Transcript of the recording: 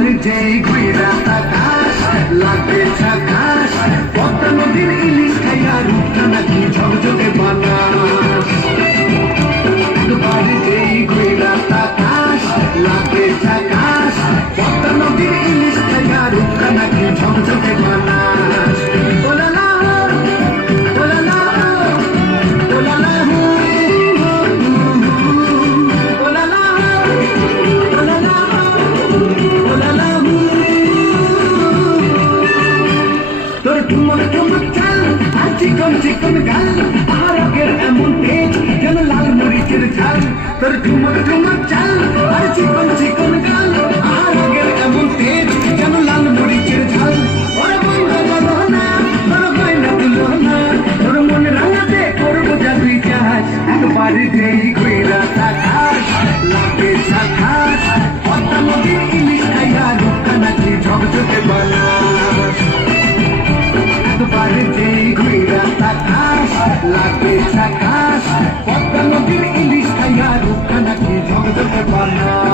একবার যেই ঘুইরা তাকাস লাগে ঝাকাস, পদ্মা নদীর ইলিশ খাইয়া রূপটা নাকি ঝকঝকে বানাস। একবার যেই ঘুইরা তাকাস লাগে ঝাকাস, পদ্মা নদীর ইলিশ খাইয়া রূপটা নাকি ঝকঝকে বানাস। ওলালা ওলালা ওলালা ওলালা ওলালা ওলালা। তোর ঠুমক ঠুমক চাল আর চিকন চিকন গাল, আর আগের এমন তেজ যেন লাল মরিচের ঝাল। তোর ঠুমক ঠুমক চাল আর চিকন চিকন গাল, আর আগের এমন তেজ যেন লাল মরিচের ঝাল। ওরে বন্ধ বলো না, তোর গয়না তুলো না, তোর মন রাঙাতে করবো যা তুই চাস। একবার যেই ঘুইরা তাকাস লাগে ঝাকাস, পদ্মা নদীর ইলিশ খাইয়া রূপটা নাকি ঝকঝকে বানাস। একবার যেই ঘুইরা তাকাস লাগে ঝাকাস, পদ্মা নদীর ইলিশ খাইয়া রূপটা নাকি ঝকঝকে বানাস।